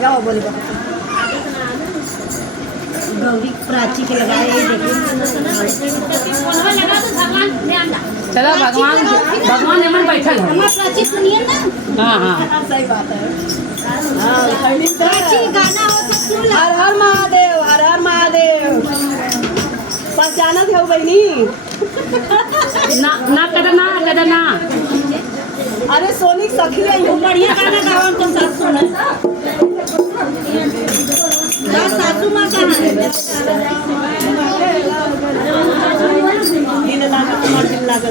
जाओ बोले गौरी प्राची के लगाए चलो भगवान भगवान एमन बैठल है। प्राची सुनिए ना। हाँ हाँ सही बात है। प्राची गाना हो तो सुन ला। हर हर महादेव, हर हर महादेव। पहचाना थे वो बहनी ना ना कदा ना अरे सोनिक सखी है बढ़िया गाना गाओ तो साथ सुना सासू माँ कहाँ है दिन लगा कमर दिन लगा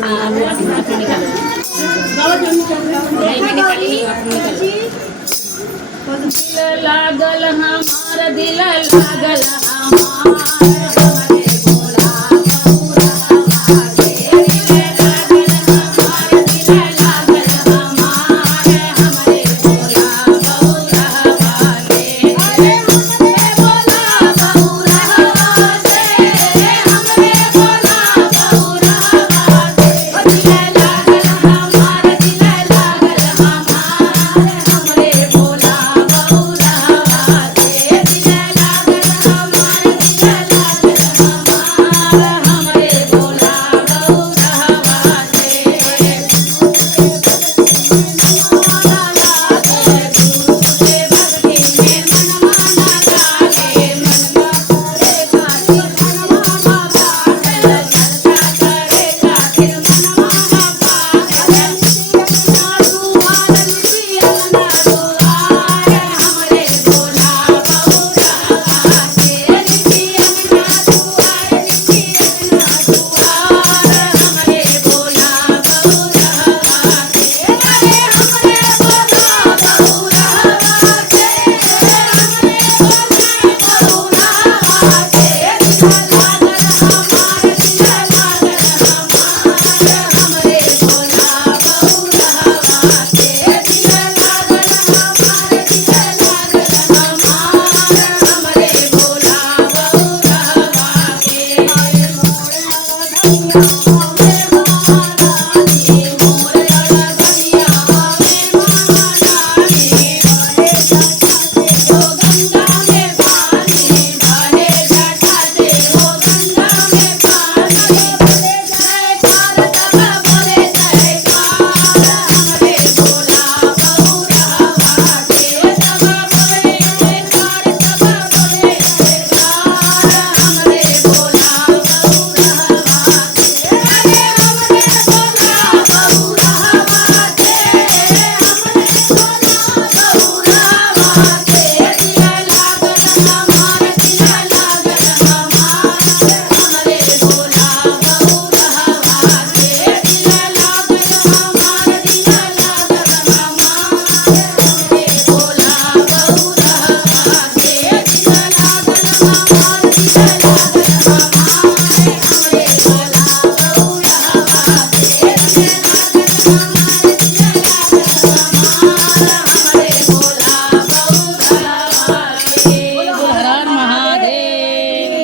दिल लागल हमार दिल लागल हमार